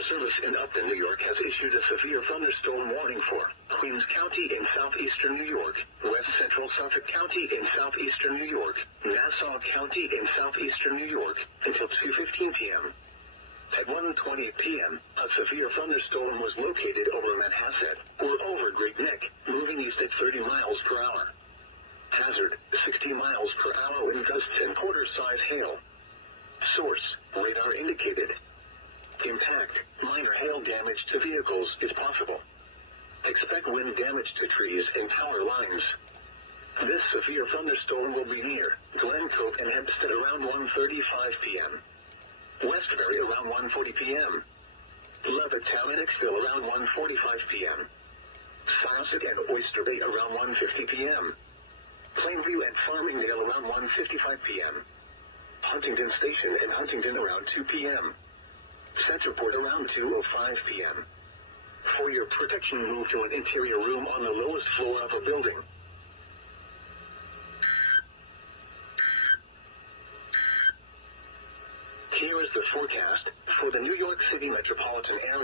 Weather Service in Upton, New York has issued a severe thunderstorm warning for Queens County in southeastern New York, West Central Suffolk County in southeastern New York, Nassau County in southeastern New York, until 2:15 p.m. At 1:20 p.m., a severe thunderstorm was located over Manhasset, or over Great Neck, moving east at 30 miles per hour. Hazard, 60 miles per hour wind gusts and quarter-size hail. Source, radar indicated. Impact, minor hail damage to vehicles is possible. Expect wind damage to trees and power lines. This severe thunderstorm will be near Glencoe and Hempstead around 1:35 p.m. Westbury around 1:40 p.m. Levittown and Exville around 1:45 p.m. Syosset and Oyster Bay around 1:50 p.m. Plainview and Farmingdale around 1:55 p.m. Huntington Station and Huntington around 2 p.m. Centerport around 2:05 p.m. For your protection, move to an interior room on the lowest floor of a building. Here is the forecast for the New York City metropolitan area.